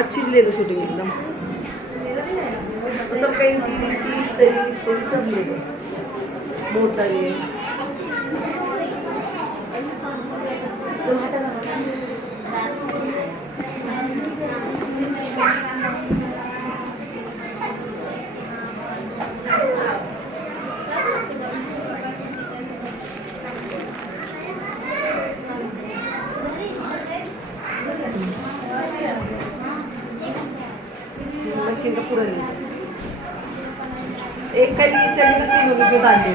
अच्छी ले low shooting एकदम सब पेंसिल चीज तरी सब ले लो बोतल ये मशीन का पूरा ले एक का लिए चलेगा 3 रुपये डाल दे